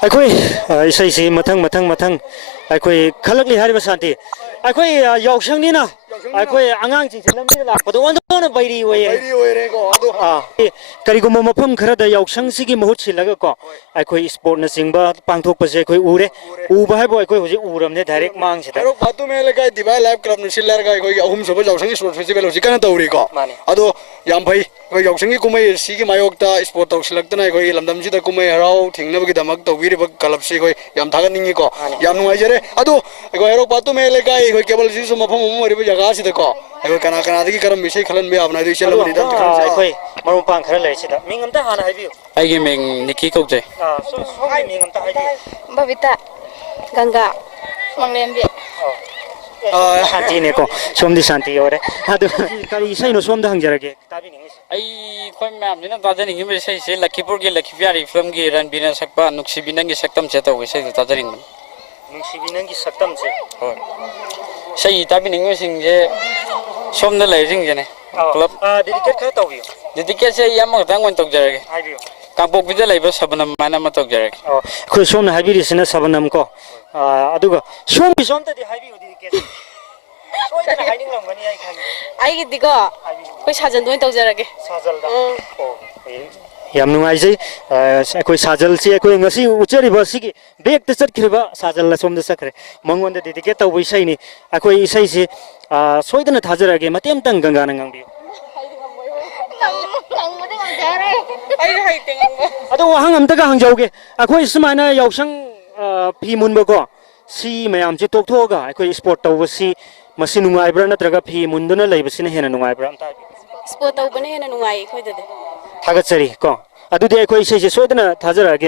अखोई इसे मथंग मथंग मथंग अखोई खलकली हारिबा शांति अखोई यौशंगनी ना अखोई आंगांग चिंग लम्बी लापदो ओन बैरी ओये को अदो करिगुम मफम खरद यौशंग सिगी महूत सिलगा को अखोई स्पोर्ट न सिंगबा पांगथोकपसे अखोई उरे उबा हाइबो अखोई हुजि उरमने डायरेक्ट मांग सिदा रो बातु में लेका दिवाई लाइव क्लब न सिलर का अखोई अहुम सब यौशंग स्पोर्ट फेस्टिवल होसि कना तौरी को अदो याम फै अखोई यौशंगी कुमै सिगी मायोक्ता स्पोर्ट तौसिलक्तना अखोई लमदम सिदा कुमै हराव थिंगनबगी दमक तौबिरिबा क्लब से अखोई याम थागनिंगी को याम नुंगाइजरे अदो अखोई रो बातु में लेका अखोई केबल सिसु मफम मोरिबा जगह सिदा को अखोई कना कना दगी करम बिसै खलन बे आपना दि सेलम नि दम अखोई मरुम पांग खरा लेसिदा मिंग अमता हाना हाइबियो आइगे मिंग निकी कौजै सोहाय मिंग अमता हाइबियो बबीता गंगा मंगलेम्बी शांति ने को सोमदी शांति और अदो करी सैनो सोमदा हंगजरगे ताबि निंगिस आई खोय मैम जिना ताजरिंग में से लखीपुर के लखीप्यारी फिल्म की रणबीर सकपा नुक्सीबिनंग की सकतम से तो वैसे ताजरिंग नुक्सीबिनंग की सकतम से हो सही ताबिनिंग में सिंग जे सोमदा लाइजिंग जने क्लब डेडिकेट खरा तौबियो डेडिकेट से याम खतंग वन तोगजरगे हाइबियो कांपोक बिदा लाइबा सबनम माना म तोगजरगे अखोई सोमना हाइबिरिसिना सबनम को अदुगा सोमबि सोमतदि हाइबियो डेडिकेट सोइदना हाइनिंगलमगनि आइ खानि आई दिगो कोई साजन दोइन तौजरगे साजलदा याम नुंगाइजै अखोई साजल से अखोई ngasi उचरिबा सिगी बेक त चटखिरबा साजल सोमदा सकरे मंगोन द डेडिकेट तौबै सैनि अखोई इसै से सोइदना थाजरगे मतेम तंग गंगा नंगंबियो अदो वहां अमतगा हंगजाउगे अखोई सुमाइना यौसंग फी मुनबको सी मयाम से तोकथोगा अखोई स्पोर्ट तौबसी मसी नुंगाइब्रा नत्रगा फी मुंदुना लेबसिना हेना नुंगाइब्रा अमता स्पोर्ट तौबने हेना नुंगाई खोइददे थागतसरी को अदुदे अखोई इसे सोइदना थाजरगे